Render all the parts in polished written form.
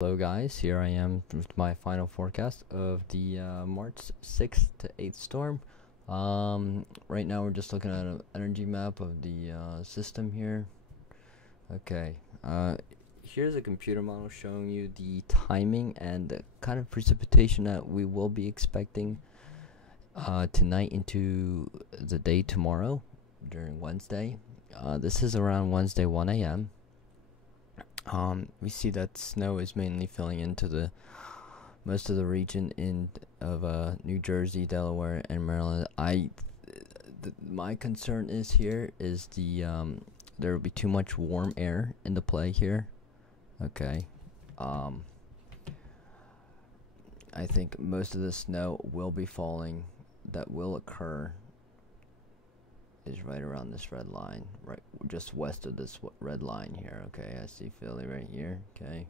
Hello guys, here I am with my final forecast of the March 6th to 8th storm. Right now we're just looking at an energy map of the system here. Okay, here's a computer model showing you the timing and the kind of precipitation that we will be expecting tonight into the day tomorrow during Wednesday. This is around Wednesday 1 a.m. We see that snow is mainly filling into the most of the region of New Jersey, Delaware, and Maryland. My concern is here is there will be too much warm air in the play here. Okay. I think most of the snow will be falling that will occur is right around this red line, right just west of this red line here. Okay, I see Philly right here. Okay,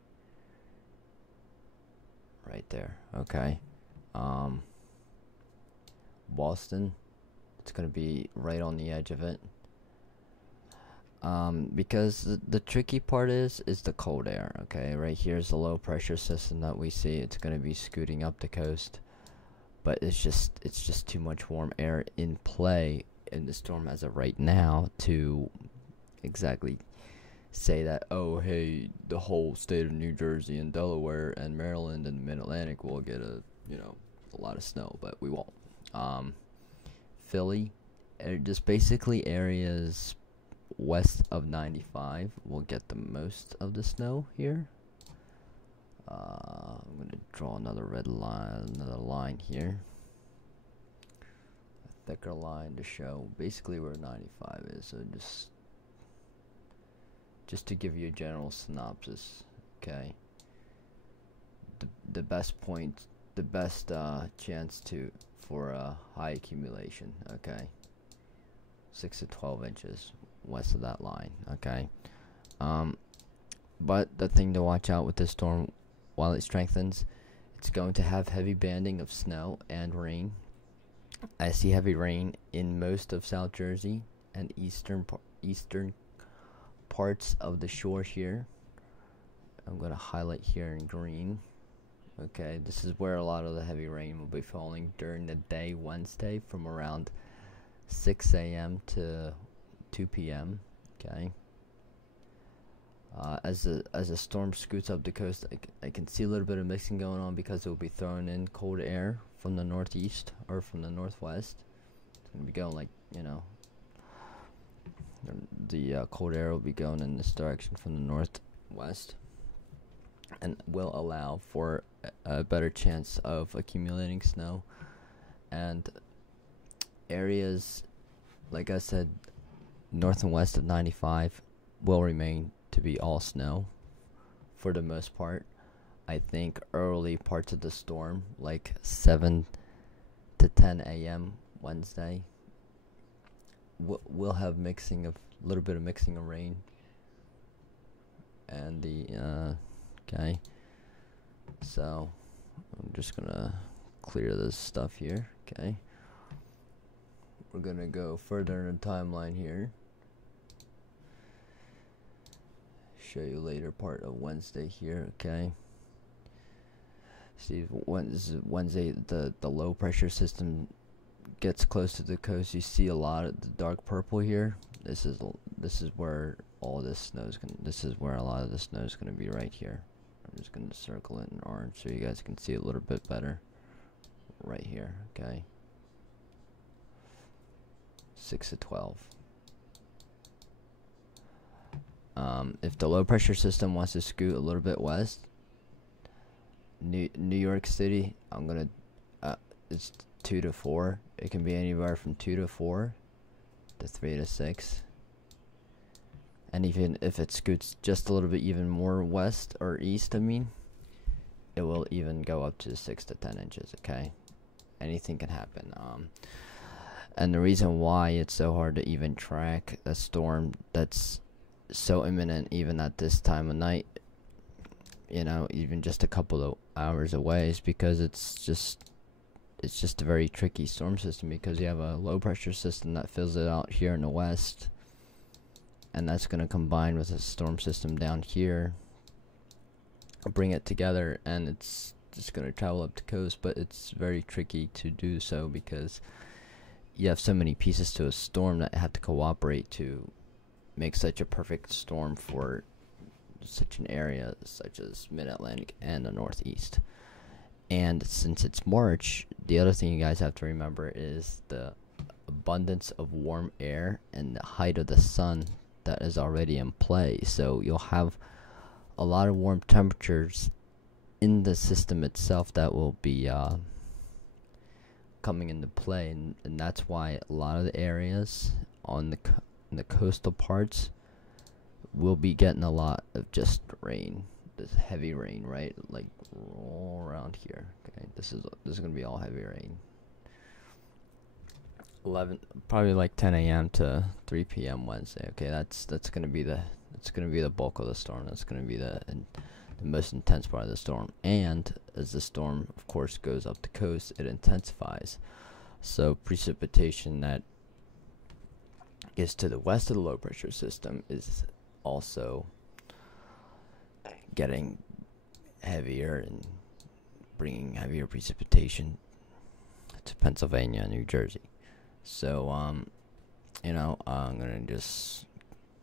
right there. Okay, Boston, it's gonna be right on the edge of it. Because the tricky part is the cold air. Okay, right here is the low pressure system that we see. It's gonna be scooting up the coast, but it's just too much warm air in play in the storm as of right now to exactly say that, oh hey, the whole state of New Jersey and Delaware and Maryland and the Mid-Atlantic will get a lot of snow, but we won't. Philly, just basically areas west of 95 will get the most of the snow here. I'm gonna draw another line here, thicker line to show basically where 95 is. So just to give you a general synopsis. Okay, the best point, the best chance for a high accumulation. Okay, 6 to 12 inches west of that line. Okay, but the thing to watch out with this storm, while it strengthens, it's going to have heavy banding of snow and rain. I see heavy rain in most of South Jersey and eastern parts of the shore here. I'm going to highlight here in green. Okay, this is where a lot of the heavy rain will be falling during the day Wednesday from around 6 a.m. to 2 p.m. Okay. As the storm scoots up the coast, I can see a little bit of mixing going on because it will be throwing in cold air from the northeast or from the northwest. It's going to be going like, the cold air will be going in this direction from the northwest and will allow for a better chance of accumulating snow. And areas, like I said, north and west of 95 will remain to be all snow for the most part. I think early parts of the storm, like 7 to 10 a.m. Wednesday, we'll have a little bit of mixing of rain. And okay, so I'm just gonna clear this stuff here. Okay, we're gonna go further in the timeline here. Show you later part of Wednesday here. Okay, see, Wednesday the low pressure system gets close to the coast. You see a lot of the dark purple here. This is where all this snow is gonna. This is where a lot of the snow is gonna be right here. I'm just gonna circle it in orange so you guys can see it a little bit better. Right here. Okay. 6 to 12. If the low pressure system wants to scoot a little bit west, New York City, it's 2 to 4. It can be anywhere from 2 to 4 to 3 to 6. And even if it scoots just a little bit even more west or east, it will even go up to 6 to 10 inches. Okay, anything can happen. And the reason why it's so hard to even track a storm that's so imminent, even at this time of night, even just a couple of hours away, is because it's just a very tricky storm system, because you have a low pressure system that fills it out here in the west, and that's going to combine with a storm system down here bring it together, and it's just going to travel up the coast. But it's very tricky to do so because you have so many pieces to a storm that have to cooperate to make such a perfect storm for such an area such as mid-Atlantic and the Northeast. And since it's March, the other thing you guys have to remember is the abundance of warm air and the height of the sun that is already in play. So you'll have a lot of warm temperatures in the system itself that will be coming into play, and that's why a lot of the areas on the coastal parts will be getting a lot of just rain, this heavy rain, right? Like all around here. Okay, this is gonna be all heavy rain. 11, probably like 10 a.m. to 3 p.m. Wednesday. Okay, that's gonna be the bulk of the storm. That's gonna be the most intense part of the storm. And as the storm, of course, goes up the coast, it intensifies. So precipitation that is to the west of the low pressure system is also getting heavier and bringing heavier precipitation to Pennsylvania and New Jersey. So, I'm gonna just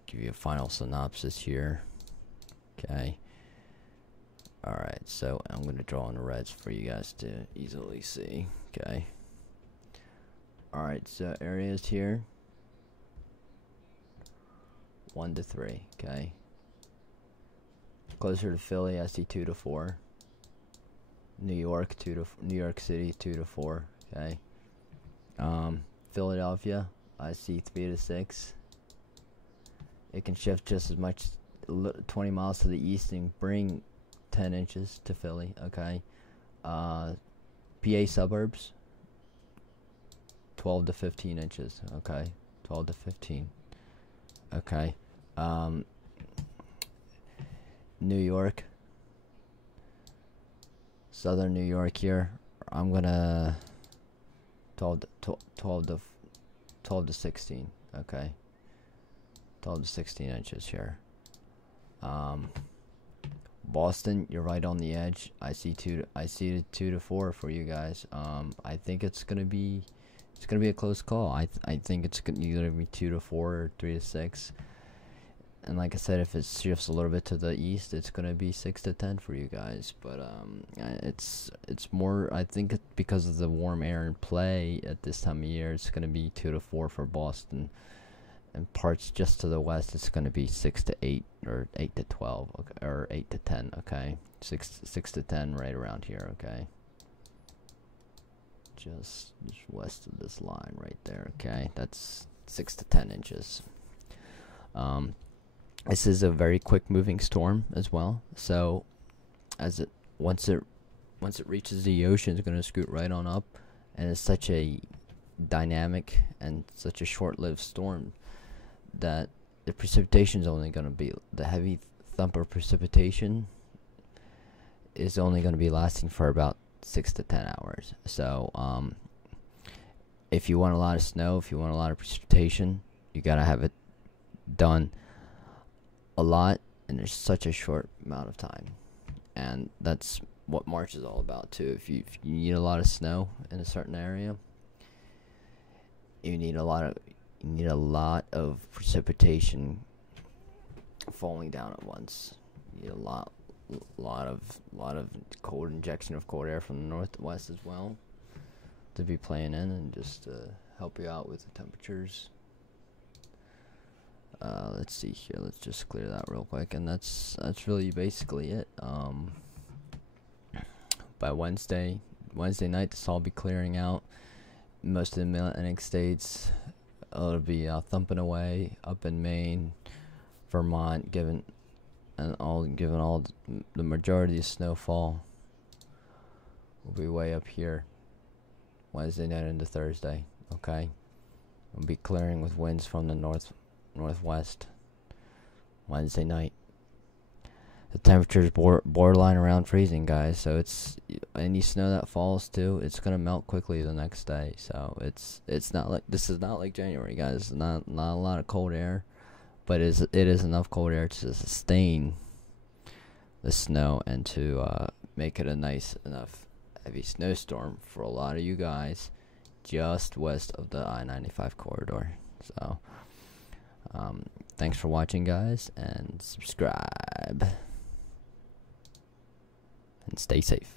give you a final synopsis here. Okay. Alright, so I'm gonna draw in the reds for you guys to easily see. Okay. Alright, so areas here 1 to 3, okay. Closer to Philly, I see 2 to 4. New York City 2 to 4, okay. Philadelphia, I see 3 to 6. It can shift just as much, 20 miles to the east, and bring 10 inches to Philly, okay. PA suburbs, 12 to 15 inches, okay. 12 to 15, okay. New York, southern New York here, I'm gonna 12 to 16, okay. 12 to 16 inches here. Boston, you're right on the edge. I see 2 to 4 for you guys. I think it's gonna be a close call. I think it's either be 2 to 4 or 3 to 6. And like I said, if it shifts a little bit to the east, it's gonna be 6 to 10 for you guys. But it's more. I think because of the warm air in play at this time of year, it's gonna be 2 to 4 for Boston. And parts just to the west, it's gonna be 6 to 8 or 8 to 12, okay, or 8 to 10. Okay, 6 to 10, right around here. Okay, just west of this line right there. Okay, that's 6 to 10 inches. This is a very quick moving storm as well. So once it reaches the ocean, it's going to scoot right on up, and it's such a dynamic and such a short-lived storm that the precipitation is only going to be, the heavy thumper precipitation is only going to be lasting for about 6 to 10 hours. So if you want a lot of snow, if you want a lot of precipitation, you got to have it done a lot in such a short amount of time. And that's what March is all about too. If you need a lot of snow in a certain area, you need a lot of precipitation falling down at once. You need a lot of cold injection of cold air from the northwest as well to be playing in, and just to help you out with the temperatures. Let's see here. Let's just clear that real quick, and that's really basically it. By Wednesday night, this all be clearing out. Most of the Mid-Atlantic states, it'll be thumping away up in Maine, Vermont, given all the majority of snowfall will be way up here Wednesday night into Thursday. Okay, we'll be clearing with winds from the northwest Wednesday night. The temperature's borderline around freezing, guys. So it's any snow that falls too, it's gonna melt quickly the next day. So it's not like, this is not like January, guys. It's not a lot of cold air, but it is enough cold air to sustain the snow and to make it a nice enough heavy snowstorm for a lot of you guys just west of the I-95 corridor. So thanks for watching, guys, and subscribe and stay safe.